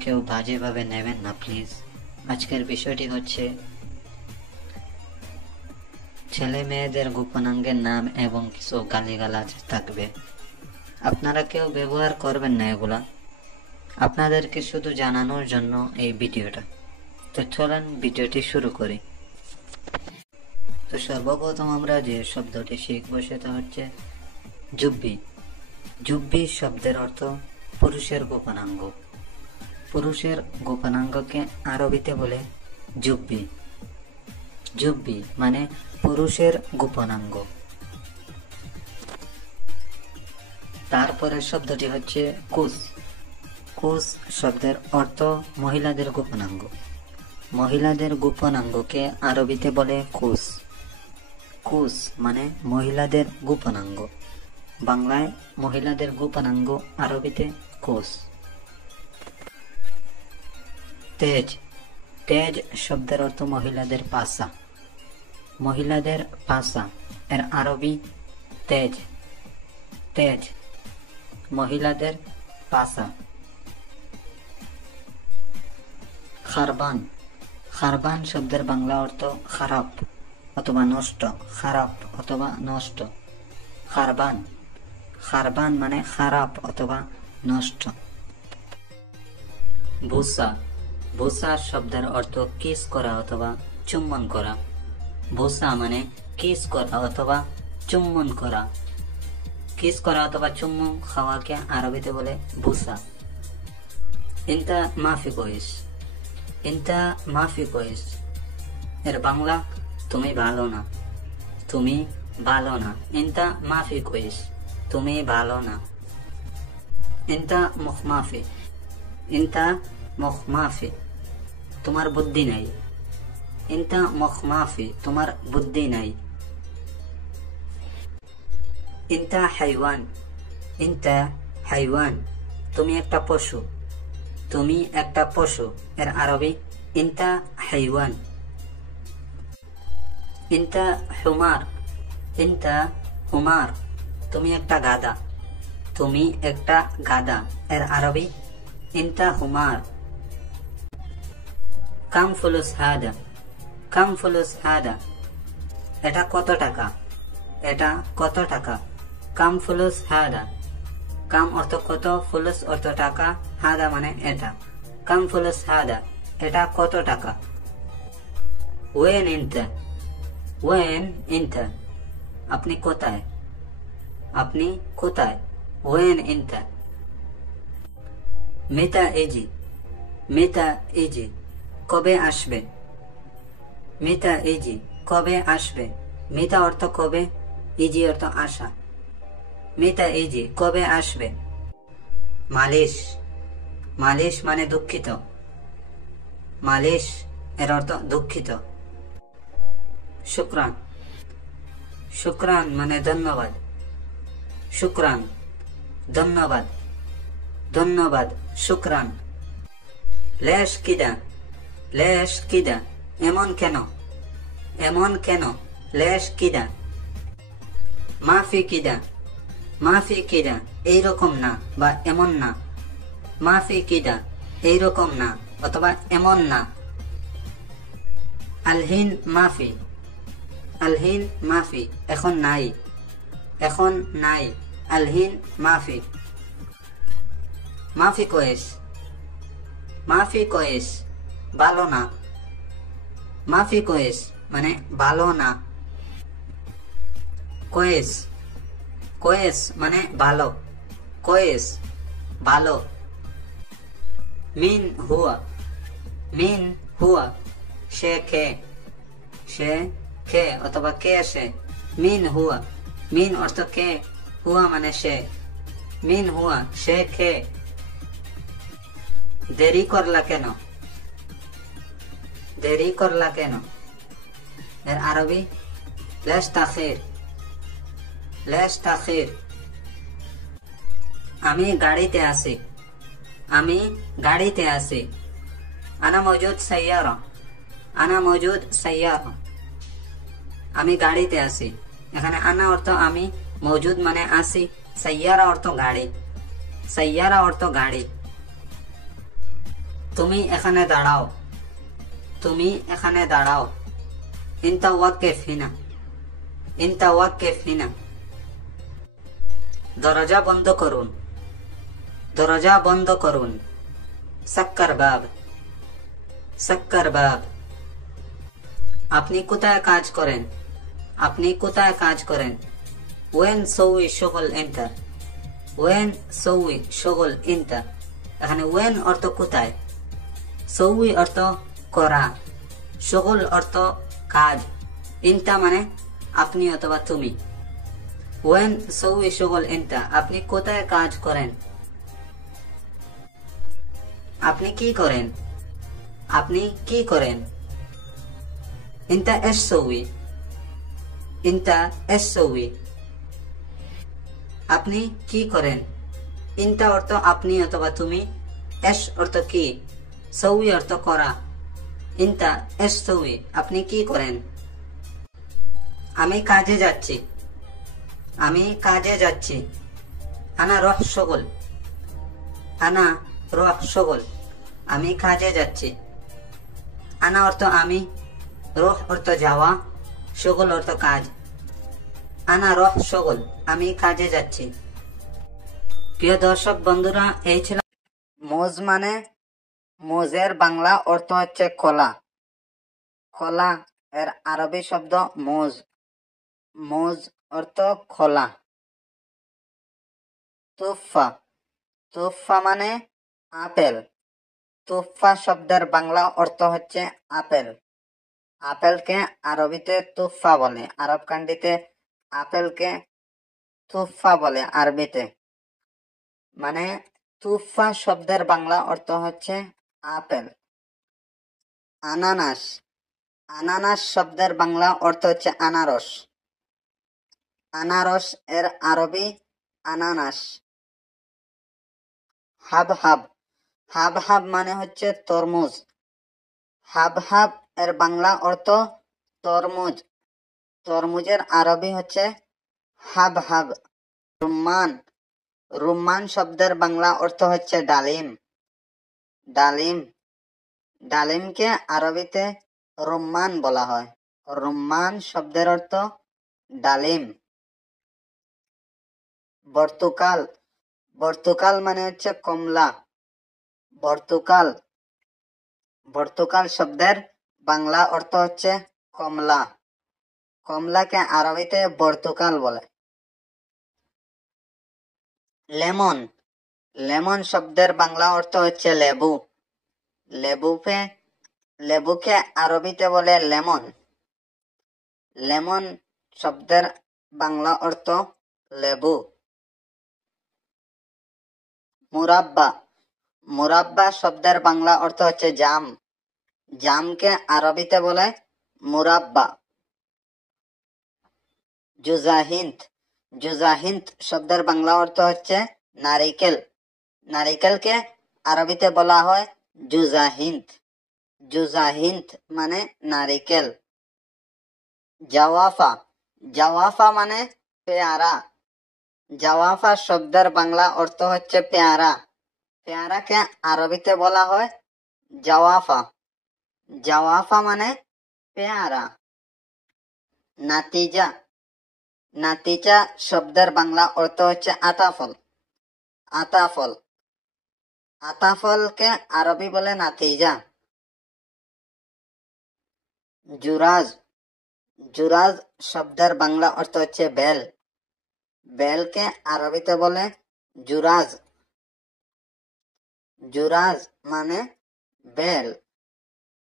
কেউ বাজেভাবে নেবেন না প্লিজ। আজকের বিষয়টি হচ্ছে ছেলে মেয়েদের গোপনাঙ্গের নাম এবং কিছু গালিগালাজ থাকবে। আপনারা কেউ ব্যবহার করবেন না এগুলা, আপনাদেরকে শুধু জানানোর জন্য এই ভিডিওটা। তো চলেন ভিডিওটি শুরু করি। তো সর্বপ্রথম আমরা যে শব্দটি শিখবো সেটা হচ্ছে জুব্বি। জুব্বি শব্দের অর্থ পুরুষের গোপনাঙ্গ। পুরুষের গোপনাঙ্গকে আরবিতে বলে জুব্বি। জুব্বি মানে পুরুষের গোপনাঙ্গ। তারপরের শব্দটি হচ্ছে কুস। কুস শব্দের অর্থ মহিলাদের গোপনাঙ্গ। মহিলাদের গোপনাঙ্গকে আরবিতে বলে কুস। কুস মানে মহিলাদের গোপনাঙ্গ। বাংলায় মহিলাদের গোপনাঙ্গ, আরবিতে কুস। তেজ। তেজ শব্দের অর্থ মহিলাদের পাশা। মহিলাদের পাশা এর আরবি তেজ। তেজ মহিলাদের পাশা। খারবান। খারবান শব্দের বাংলা অর্থ খারাপ অথবা নষ্ট। খারাপ অথবা নষ্ট, খারবান। খারবান মানে খারাপ অথবা নষ্ট। বুসা। বুসা শব্দের অর্থ কিস করা অথবা চুম্বন করা। বুসা মানে কিস করা অথবা চুম্বন করা। কিস করা অথবা চুম্বন খাওয়াকে আরবিতে বলে বুসা। ইনতা মাফি কইস। ইনতা মাফি কইস এর বাংলা তুমি ভালো না। তুমি ভালো না। ইনতা মাফি কইস তুমি ভালো না। ইনতা মুখ মাফি। ইনতা মুখ মাফি তোমার বুদ্ধি নাই। ইনতা মুখ মাফি তোমার বুদ্ধি নাই। ইনতা হাইওয়ান। ইনতা হাইওয়ান তুমি একটা পশু। তুমি একটা পশু এর আরবি ইনতা হাইওয়ান। ইনতা হুমার। ইনতা হুমার তুমি একটা গাধা। তুমি একটা গাধা এর আরবি ইনতা হুমার। কাম ফুলুস হাদা। কাম ফুলুস হাদা এটা কত টাকা। এটা কত টাকা। কাম ফুলুস হাদা। কাম অর্থ কত, ফুলুস অর্থ টাকা, হাদা মানে এটা। কাম ফুলুস হাদা এটা কত টাকা। ওয়েন ইনতা। ওয়েন ইনতা আপনি কোথায়। আপনি কোথায়। ওয়েন ইনতা। মেতা এজি। মেতা এজি কবে আসবে। মেতা এজি কবে আসবে। মেতা অর্থ কবে, ইজি অর্থ আশা। মেতা এজি কবে আসবে। মালিশ। মালিশ মানে দুঃখিত। মালিশ এর অর্থ দুঃখিত। শুক্রান। শুক্রান মানে ধন্যবাদ। শুক্রান ধন্যবাদ। ধন্যবাদ শুক্রান। লেশ কিদা। লেশ কিদা এমন কেন। এমন কেন। লেশ কিদা। মাফি কিদা। মাফি কিদা এইরকম না বা এমন না। মাফি কিদা এইরকম না অথবা এমন না। আলহিন মাফি। আলহিন মাফি এখন নাই। এখন নাই। আলহিন মাফি। মাফি কোয়েস। মাফি কোয়েস ভালো না। মাফি কোয়েস মানে ভালো না। কোয়েস। কোয়েস মানে ভালো। কোয়েস ভালো। মিন হুয়া। মিন হুয়া সে কে। সে কে অথবা কে সে। মিন হুয়া। মিন অর্থ কে, হুয়া মানে সে। মিন হুয়া সে কে। দেরি করলা কেন। দেরি করলা কেন এর আরবি লেশ তাখির। লেশ তাখির আমি গাড়িতে আছি। আমি গাড়িতে আছি। আনা মজুদ সাইয়ারা। আনা মজুদ সাইয়ারা আমি গাড়িতে আছি। এখানে আনা অর্থ আমি, মজুদ মানে আছি, সাইয়ারা অর্থ গাড়ি। সাইয়ারা অর্থ গাড়ি। তুমি এখানে দাঁড়াও, তুমি এখানে দাঁড়াও। ইনতা ওয়াক্কিফ হিনা, ইনতা ওয়াক্কিফ হিনা। দরজা বন্ধ করুন, দরজা বন্ধ করুন। সাক্কার বাব, সাক্কার বাব। আপনি কোথায় কাজ করেন, আপনি কোথায় কাজ করেন? ওয়েন সৌই শগল এন্টা, ওয়েন সৌই শগল ইনতা। এখানে ওয়েন অর্থ কোথায়, সৌই অর্থ করা, শগল অর্থ কাজ, ইনতা মানে আপনি অথবা তুমি। ওয়েন সৌই শগল ইনতা, আপনি কোথায় কাজ করেন? আপনি কি করেন, আপনি কি করেন? ইনতা এস সৌই, ইনতা এস সৌই। আপনি কি করেন? ইনতা অর্থ আপনি অথবা তুমি, এস অর্থ কি, সৌই অর্থ করা। ইনতা এস সৌই, আপনি কি করেন? আমি কাজে যাচ্ছি, আমি কাজে যাচ্ছি। আনা রহ শগল, আনা রহ শগল, আমি কাজে যাচ্ছি। আনা অর্থ আমি, রহ অর্থ যাওয়া, শগল অর্থ কাজ। আনা রহ শগল, আমি কাজে যাচ্ছি। প্রিয় দর্শক বন্ধুরা, এই ছিল মোজ মানে, মোজের বাংলা অর্থ হচ্ছে কলা। কলা এর আরবি শব্দ মোজ, মোজ অর্থ খোলা। তুফা, তুফা মানে আপেল। তুফা শব্দের বাংলা অর্থ হচ্ছে আপেল। আপেলকে আরবিতে তুফা বলে, আরব কান্ট্রিতে আপেলকে তুফা বলে আরবিতে। মানে তুফা শব্দের বাংলা অর্থ হচ্ছে আপেল। আনানাস, আনানাস শব্দের বাংলা অর্থ হচ্ছে আনারস। আনারস এর আরবি আনানাস। হাবহাব, হাবহাব মানে হচ্ছে তরমুজ। হাবহাব এর বাংলা অর্থ তরমুজ। তরমুজের আরবি হচ্ছে হাবহাব। রুম্মান, রুম্মান শব্দের বাংলা অর্থ হচ্ছে ডালিম। ডালিম, ডালিমকে আরবিতে রুম্মান বলা হয়। রুম্মান শব্দের অর্থ ডালিম। বর্তুকাল, বর্তুকাল মানে হচ্ছে কমলা। বর্তুকাল, বর্তুকাল শব্দের বাংলা অর্থ হচ্ছে কমলা। কমলাকে আরবিতে বর্তুকাল বলে। লেমন, লেমন শব্দের বাংলা অর্থ হচ্ছে লেবু। লেবুকে, লেবুকে আরবিতে বলে লেমন। লেমন শব্দের বাংলা অর্থ লেবু। মুরাব্বা, মুরাব্বা শব্দের বাংলা অর্থ হচ্ছে জাম। জামকে আরবিতে বলে মুরাব্বা। জুজাহিন্ত, জুজাহিন্ত শব্দের বাংলা অর্থ হচ্ছে নারিকেল। নারিকেলকে আরবিতে বলা হয় জুজাহিন্ত। জুজাহিন্ত মানে নারিকেল। জাওয়াফা, জাওয়াফা মানে পেয়ারা। জাওয়াফা শব্দের বাংলা অর্থ হচ্ছে পেয়ারা। পেয়ারাকে আরবিতে বলা হয় জাওয়াফা। জাওয়াফা মানে পেয়ারা। নাতিজা, নাতিজা শব্দের বাংলা অর্থ হচ্ছে আতাফল। আতাফল, আতাফলকে আরবি বলে নাতিজা। জুরাজ, জুরাজ শব্দের বাংলা অর্থ হচ্ছে বেল। বেলকে আরবিতে বলে জুরাজ। জুরাজ মানে বেল।